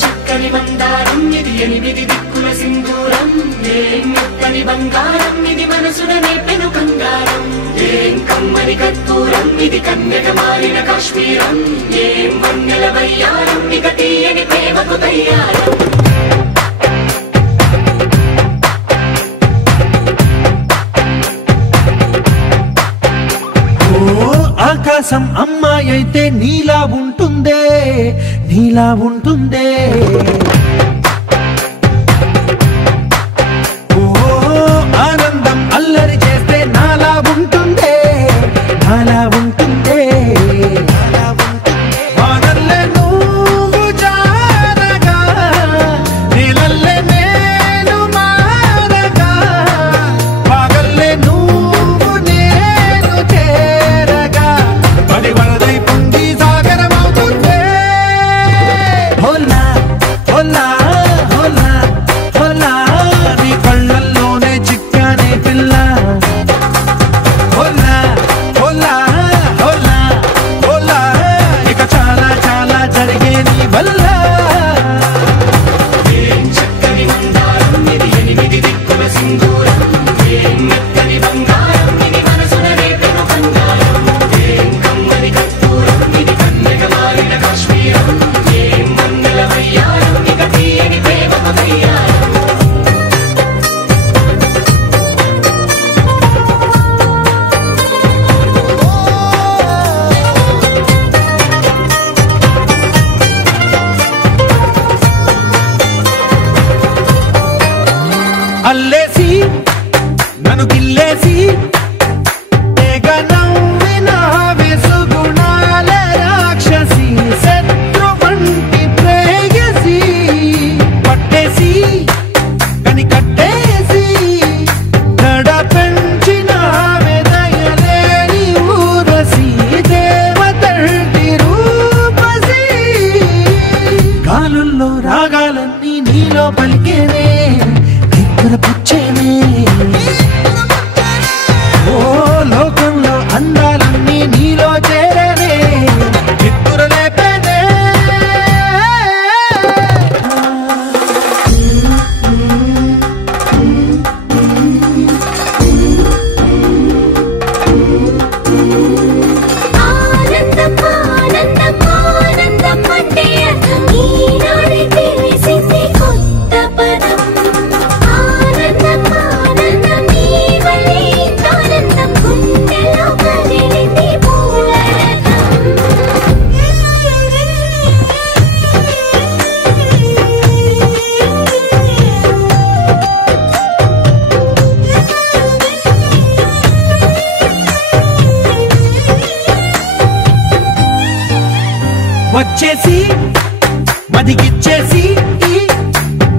చక్కని మందారం ఇది ఎనిమిది దిక్కుల సింధూరం ఏం మెత్తని బంగారం ఇది మనసున నేపెను బంగారం ఏం కమ్మని కర్పూరం ఇది కన్యక మారిన కాశ్మీరం ఏం వన్నెల వయ్యారం ఇక తీయని ప్రేమకు తయ్యారం ఆకాశం అమ్మాయి అయితే నీలా ఉంటుందే నీలా ఉంటుందే ఓ ఆనందం అల్లరి చేస్తే నాలా ఉంటుందే నాలా ఉంటుందే వానల్లే నువ్వు జారగా నీలల్లే నేను మారగా పగల్లే నువ్వు నేను చేరగా పడి వరదై పొంగి సాగరమవుతుందే హోలా హోలా హోలా హోలా నీ కళ్ళల్లోనే చిక్కానే పిల్ల హోలా హోలా హోలా హోలా ఇక చాలా చాలా జరిగే నీ వల్ల ఏం చక్కని మందారం ఇది ఎనిమిది దిక్కుల సింధూరం ఏం మెత్తని బంగారం ఇది మనసున రేపెను బంగారం ఏం కమ్మని కర్పూరం ఇది కన్యక మారిన కాశ్మీరం ఏం వన్నెల వయ్యారం ఇక తీయని ప్రేమకు తయ్యారం అల్లేసి నన్ను గిల్లేసి తెగ నవ్విన వెసుగుణాల రాక్షసి శత్రువంటి ప్రేయసి పట్టేసి కని కట్టేసి నడ పెంచిన దయలేని ఊరసి దేవతంటి రూపసి గాలుల్లో రాగాలన్నీ నీలో పలికేనే పుచ్చేనే ఓ లోకంలో అందాలన్నీ నీలో చేరనే చిత్తుర లేపేనే ఆనందం ఆనందం ఆనందం అంటే ఈనాడే తెలిసింది కొత్త పదం ఆనందం ఆనందం నీ వల్లే ఆనందం గుండెలో కదిలింది వచ్చేసి మదిగిచ్చేసి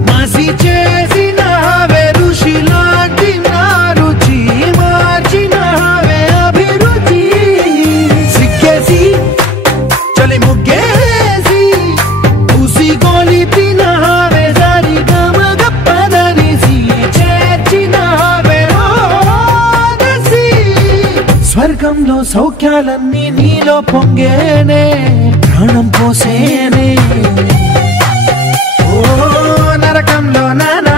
మాసి చేసి నావే ఋషి లాంటి నా రుచి మార్చినావే అభిరుచి సిగ్గేసి చలి ముగ్గేసి ఊసి గోలిపినావే సరి గమగ పదనిసి చేర్చినావే ఓదసి స్వర్గంలో సౌఖ్యాలన్నీ నీలో పొంగేనే ప్రాణం పోసేనే ఓ నరకంలో నానా